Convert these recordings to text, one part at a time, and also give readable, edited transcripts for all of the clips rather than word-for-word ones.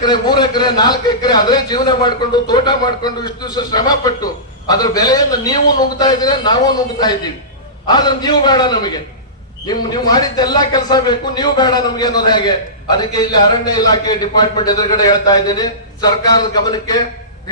ಎಕರೆ 3 ಎಕರೆ 4 ಎಕರೆ ಅದೇ ಜೀವನ ಮಾಡ್ಕೊಂಡು ತೋಟ ಮಾಡ್ಕೊಂಡು ಇಷ್ಟು ದಿವಸ ಶ್ರಮ ಪಟ್ಟು ಅದ್ರ ಬೆಲೆಯನ್ನು ನೀವು ನುಗ್ತಾ ಇದ್ದೀರಿ, ನಾವು ನುಗ್ತಾ ಇದ್ದೀವಿ. ಆದ್ರೆ ನೀವು ಬೇಡ, ನಮಗೆ ನೀವು ಮಾಡಿದ್ದೆಲ್ಲ ಕೆಲಸ ಬೇಕು, ನೀವು ಬೇಡ ನಮ್ಗೆ ಅನ್ನೋದು ಹೇಗೆ? ಅದಕ್ಕೆ ಇಲ್ಲಿ ಅರಣ್ಯ ಇಲಾಖೆ ಡಿಪಾರ್ಟ್ಮೆಂಟ್ ಎದುರುಗಡೆ ಹೇಳ್ತಾ ಇದ್ದೀನಿ, ಸರ್ಕಾರದ ಗಮನಕ್ಕೆ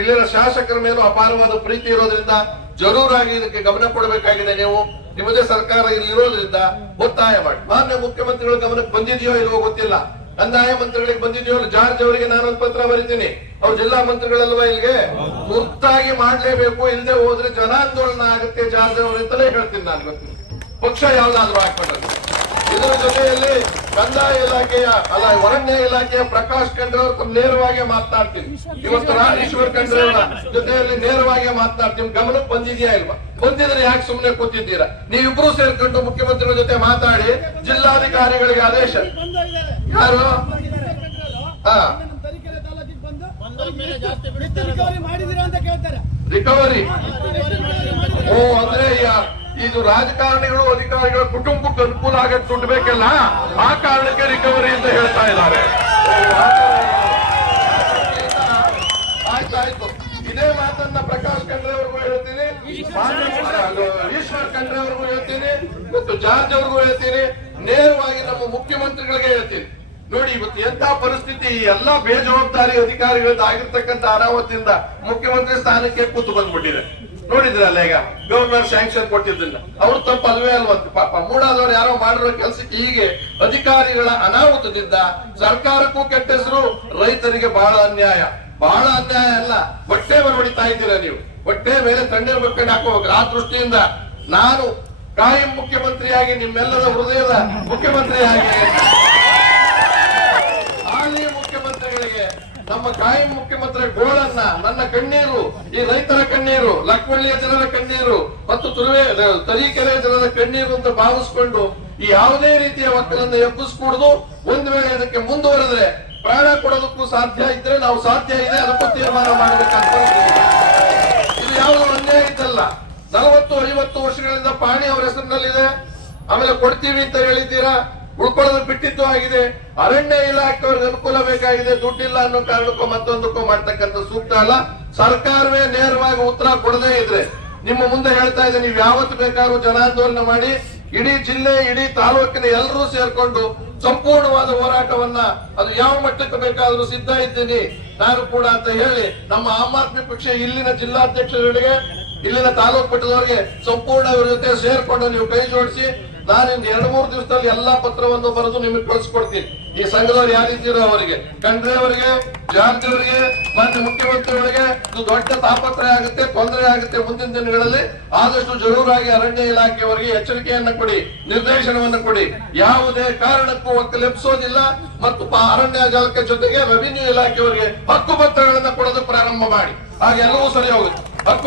ಇಲ್ಲಿನ ಶಾಸಕರ ಮೇಲೂ ಅಪಾರವಾದ ಪ್ರೀತಿ ಇರೋದ್ರಿಂದ ಜರೂರಾಗಿ ಇದಕ್ಕೆ ಗಮನ ಕೊಡಬೇಕಾಗಿದೆ. ನೀವು ನಿಮ್ಮದೇ ಸರ್ಕಾರ ಇಲ್ಲಿರೋದ್ರಿಂದ ಒತ್ತಾಯ ಮಾಡಿ. ಮಾನ್ಯ ಮುಖ್ಯಮಂತ್ರಿಗಳ ಗಮನಕ್ಕೆ ಬಂದಿದೆಯೋ ಇಲ್ವೋ ಗೊತ್ತಿಲ್ಲ, ಕಂದಾಯ ಮಂತ್ರಿಗಳಿಗೆ ಬಂದಿದೆಯೋ? ಜಾರ್ಜ್ ಅವರಿಗೆ ನಾನೊಂದು ಪತ್ರ ಬರೀತೀನಿ, ಅವ್ರು ಜಿಲ್ಲಾ ಮಂತ್ರಿಗಳಲ್ವಾ, ಇಲ್ಲಿಗೆ ತುರ್ತಾಗಿ ಮಾಡ್ಲೇಬೇಕು, ಇಲ್ಲದೆ ಹೋದ್ರೆ ಜನಾಂದೋಲನ ಆಗುತ್ತೆ ಜಾರ್ಜ್ ಅವರಿಂದಲೇ ಹೇಳ್ತೀನಿ ನಾನು. ಇವತ್ತು ಪಕ್ಷ ಯಾವ್ದಾದ್ರು ಹಾಕೊಂಡ್ರೆ ಇದರ ಜೊತೆಯಲ್ಲಿ ಕಂದಾಯ ಇಲಾಖೆಯ ಅರಣ್ಯ ಇಲಾಖೆಯ ಪ್ರಕಾಶ್ ಖಂಡ್ರೆ ಅವರು ನೇರವಾಗಿ ಮಾತನಾಡ್ತೀನಿ. ಇವತ್ತು ಈಶ್ವರ್ ಖಂಡ್ರೆ ಅವರ ಜೊತೆಯಲ್ಲಿ ನೇರವಾಗಿ ಮಾತನಾಡ್ತೀನಿ. ಗಮನಕ್ಕೆ ಬಂದಿದೆಯಾ ಇಲ್ವಾ? ಬಂದಿದ್ರೆ ಯಾಕೆ ಸುಮ್ಮನೆ ಕೂತಿದ್ದೀರಾ? ನೀವಿಬ್ರು ಸೇರ್ಕೊಂಡು ಮುಖ್ಯಮಂತ್ರಿಗಳ ಜೊತೆ ಮಾತಾಡಿ ಜಿಲ್ಲಾಧಿಕಾರಿಗಳಿಗೆ ಆದೇಶ. ಯಾರು ರಿಕವರಿ? ಅಂದ್ರೆ ಇದು ರಾಜಕಾರಣಿಗಳು ಅಧಿಕಾರಿಗಳ ಕುಟುಂಬಕ್ಕೆ ಅನುಕೂಲ ಆಗಕ್ಕೆ ದುಡ್ಡು ಬೇಕಲ್ಲ, ಆ ಕಾರಣಕ್ಕೆ ರಿಕವರಿ ಅಂತ ಹೇಳ್ತಾ ಇದ್ದಾರೆ. ಆಯ್ತಾಯ್ತು, ಇದೇ ಮಾತನ್ನ ಪ್ರಕಾಶ್ ಖಂಡ್ರೆ ಅವ್ರಿಗೂ ಹೇಳ್ತೀನಿ, ಈಶ್ವರ್ ಖಂಡ್ರೆ ಅವ್ರಿಗೂ ಹೇಳ್ತೀನಿ, ಮತ್ತು ಜಾರ್ಜ್ ಅವ್ರಿಗೂ ಹೇಳ್ತೀನಿ, ನೇರವಾಗಿ ನಮ್ಮ ಮುಖ್ಯಮಂತ್ರಿಗಳಿಗೆ ಹೇಳ್ತೀನಿ. ನೋಡಿ, ಇವತ್ತು ಎಂತ ಪರಿಸ್ಥಿತಿ, ಎಲ್ಲಾ ಬೇಜವಾಬ್ದಾರಿ ಅಧಿಕಾರಿಗಳದ್ದಾಗಿರ್ತಕ್ಕಂಥ ಅನಾಹುತದಿಂದ ಮುಖ್ಯಮಂತ್ರಿ ಸ್ಥಾನಕ್ಕೆ ಕೂತು ಬಂದ್ಬಿಟ್ಟಿದೆ. ನೋಡಿದ್ರಲ್ಲ ಈಗ ಗವರ್ನರ್ ಸ್ಯಾಂಕ್ಷನ್ ಕೊಟ್ಟಿದ್ದನ್ನ, ಅವ್ರು ತಪ್ಪು ಅಲ್ವೇ ಅಲ್ವಂತ. ಪಾಪ ಮೂಡಾದವ್ರು ಯಾರೋ ಮಾಡಿರೋ ಕೆಲಸಕ್ಕೆ ಹೀಗೆ ಅಧಿಕಾರಿಗಳ ಅನಾಹುತದಿಂದ ಸರ್ಕಾರಕ್ಕೂ ಕೆಟ್ಟ ಹೆಸರು, ರೈತರಿಗೆ ಬಹಳ ಅನ್ಯಾಯ. ಬಹಳ ಅನ್ಯಾಯ ಅಲ್ಲ, ಹೊಟ್ಟೆ ಹೊಡಿತಾ ಇದ್ದೀರಾ ನೀವು, ಹೊಟ್ಟೆ ಮೇಲೆ ತಣ್ಣೀರು ಬಕ್ಕೊಂಡು ಹಾಕೋಬೇಕು. ಆ ದೃಷ್ಟಿಯಿಂದ ನಾನು ಕಾಯಂ ಮುಖ್ಯಮಂತ್ರಿಯಾಗಿ ನಿಮ್ಮೆಲ್ಲರ ಹೃದಯದ ಮುಖ್ಯಮಂತ್ರಿಯಾಗಿ ಹಾಲಿ ಮುಖ್ಯಮಂತ್ರಿಗಳಿಗೆ ನಮ್ಮ ಕಾಯಂ ಮುಖ್ಯಮಂತ್ರಿ ಗೋಳನ್ನ, ನನ್ನ ಕಣ್ಣೀರು, ಈ ರೈತರ ಕಣ್ಣೀರು, ಲಕ್ವಳ್ಳಿಯ ಜನರ ಕಣ್ಣೀರು ಮತ್ತು ತರೀಕೆರೆ ಜನರ ಕಣ್ಣೀರು ಅಂತ ಭಾವಿಸ್ಕೊಂಡು ಈ ಯಾವುದೇ ರೀತಿಯ ಒಕ್ಕಲನ್ನು ಎಬ್ಬಿಸ್ಕೂಡುದು. ಒಂದು ವೇಳೆ ಇದಕ್ಕೆ ಮುಂದುವರೆದ್ರೆ ಪ್ರಾಣ ಕೊಡೋದಕ್ಕೂ ಸಾಧ್ಯ ಇದ್ರೆ ನಾವು ಸಾಧ್ಯ ಇದೆ, ಅದಕ್ಕೂ ತೀರ್ಮಾನ ಮಾಡಬೇಕಂತ. ಇದು ಯಾವುದು ಅನ್ಯಾಯ ಇದ್ದಲ್ಲ. 40-50 ವರ್ಷಗಳಿಂದ ಪಾಣಿ ಅವರ ಹೆಸರಿನಲ್ಲಿದೆ, ಆಮೇಲೆ ಕೊಡ್ತೀವಿ ಅಂತ ಹೇಳಿದ್ದೀರಾ, ಉಳ್ಕೊಳ್ಳೋದು ಬಿಟ್ಟಿದ್ದು ಆಗಿದೆ. ಅರಣ್ಯ ಇಲಾಖೆಯವ್ರಿಗೆ ಅನುಕೂಲ ಬೇಕಾಗಿದೆ, ದುಡ್ಡಿಲ್ಲ ಅನ್ನೋ ಕಾರಣಕ್ಕೂ ಮತ್ತೊಂದಕ್ಕೂ ಮಾಡ್ತಕ್ಕಂಥ ಸೂಕ್ತ ಅಲ್ಲ. ಸರ್ಕಾರವೇ ನೇರವಾಗಿ ಉತ್ತರ ಕೊಡದೇ ಇದ್ರೆ ನಿಮ್ಮ ಮುಂದೆ ಹೇಳ್ತಾ ಇದೆ, ನೀವು ಯಾವತ್ತು ಬೇಕಾದ್ರೂ ಜನಾಂದೋಲನ ಮಾಡಿ, ಇಡೀ ಜಿಲ್ಲೆ ಇಡೀ ತಾಲೂಕಿನ ಎಲ್ಲರೂ ಸೇರ್ಕೊಂಡು ಸಂಪೂರ್ಣವಾದ ಹೋರಾಟವನ್ನ ಅದು ಯಾವ ಮಟ್ಟಕ್ಕೆ ಬೇಕಾದ್ರೂ ಸಿದ್ಧ ಇದ್ದೀನಿ ನಾನು ಕೂಡ ಅಂತ ಹೇಳಿ ನಮ್ಮ ಆಮ್ ಆದ್ಮಿ ಪಕ್ಷ ಇಲ್ಲಿನ ಜಿಲ್ಲಾಧ್ಯಕ್ಷರಿಗೆ, ಇಲ್ಲಿನ ತಾಲೂಕು ಮಟ್ಟದವರಿಗೆ ಸಂಪೂರ್ಣ ಇವರ ಜೊತೆ ಸೇರ್ಕೊಂಡು ನೀವು ಕೈ ಜೋಡಿಸಿ ನಾನು 2-3 ದಿವಸದಲ್ಲಿ ಎಲ್ಲಾ ಪತ್ರವನ್ನು ಬರೆದು ನಿಮಗೆ ಕಳಿಸ್ಕೊಡ್ತೀನಿ. ಈ ಸಂಘದವ್ರು ಯಾರಿದ್ದೀರೋ ಅವರಿಗೆ, ಖಂಡ್ರೆ ಅವರಿಗೆ, ಜಾರ್ಜ್ ಅವರಿಗೆ, ಮಾನ್ಯ ಮುಖ್ಯಮಂತ್ರಿಯವರಿಗೆ ಇದು ದೊಡ್ಡ ತಾಪತ್ರಯ ಆಗುತ್ತೆ, ತೊಂದರೆ ಆಗುತ್ತೆ. ಮುಂದಿನ ದಿನಗಳಲ್ಲಿ ಆದಷ್ಟು ಜರೂರಾಗಿ ಅರಣ್ಯ ಇಲಾಖೆಯವರಿಗೆ ಎಚ್ಚರಿಕೆಯನ್ನ ಕೊಡಿ, ನಿರ್ದೇಶನವನ್ನು ಕೊಡಿ. ಯಾವುದೇ ಕಾರಣಕ್ಕೂ ಒಕ್ಕಲೆಬ್ಸೋದಿಲ್ಲ ಮತ್ತು ಅರಣ್ಯ ಇಲಾಖೆ ಜೊತೆಗೆ ರೆವಿನ್ಯೂ ಇಲಾಖೆಯವರಿಗೆ ಹಕ್ಕು ಪತ್ರಗಳನ್ನ ಕೊಡೋದು ಪ್ರಾರಂಭ ಮಾಡಿ, ಹಾಗೆಲ್ಲವೂ ಸರಿ ಹೋಗುತ್ತೆ. ಹಕ್ಕು